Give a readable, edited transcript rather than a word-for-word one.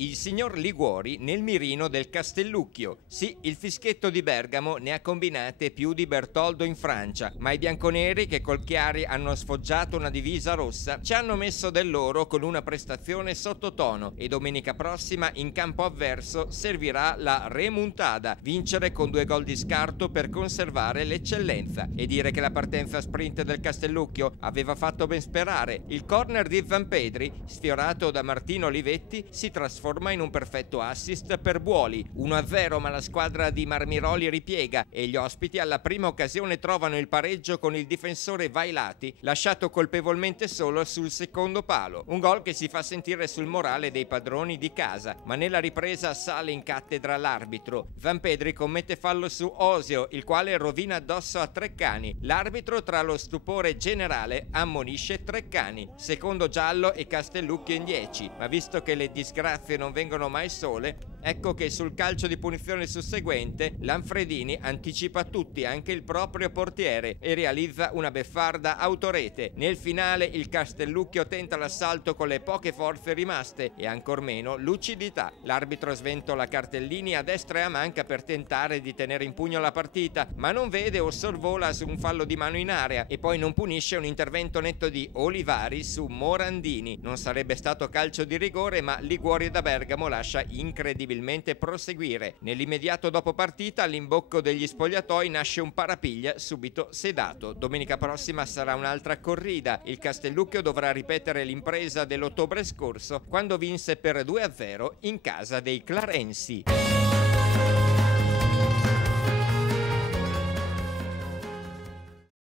Il signor Liguori nel mirino del Castellucchio. Sì, il fischietto di Bergamo ne ha combinate più di Bertoldo in Francia, ma i bianconeri, che col Chiari hanno sfoggiato una divisa rossa, ci hanno messo del loro con una prestazione sottotono e domenica prossima in campo avverso servirà la remontada, vincere con 2 gol di scarto per conservare l'eccellenza. E dire che la partenza sprint del Castellucchio aveva fatto ben sperare. Il corner di Zampedri, sfiorato da Martino Olivetti, si trasforma in un perfetto assist per Buoli. 1-0, ma la squadra di Marmiroli ripiega e gli ospiti alla prima occasione trovano il pareggio con il difensore Vailati, lasciato colpevolmente solo sul secondo palo. Un gol che si fa sentire sul morale dei padroni di casa, ma nella ripresa sale in cattedra l'arbitro. Zampedri commette fallo su Osio, il quale rovina addosso a Treccani. L'arbitro, tra lo stupore generale, ammonisce Treccani. Secondo giallo e Castellucchio in 10, ma visto che le disgrazie non vengono mai sole, ecco che sul calcio di punizione susseguente Lanfredini anticipa tutti, anche il proprio portiere, e realizza una beffarda autorete. Nel finale il Castellucchio tenta l'assalto con le poche forze rimaste e ancor meno lucidità. L'arbitro sventola cartellini a destra e a manca per tentare di tenere in pugno la partita, ma non vede o sorvola su un fallo di mano in area e poi non punisce un intervento netto di Olivari su Morandini. Non sarebbe stato calcio di rigore, ma Liguori da Bergamo lascia incredibilmente proseguire. Nell'immediato dopo partita, all'imbocco degli spogliatoi nasce un parapiglia subito sedato. Domenica prossima sarà un'altra corrida. Il Castellucchio dovrà ripetere l'impresa dell'ottobre scorso, quando vinse per 2-0 in casa dei Clarensi.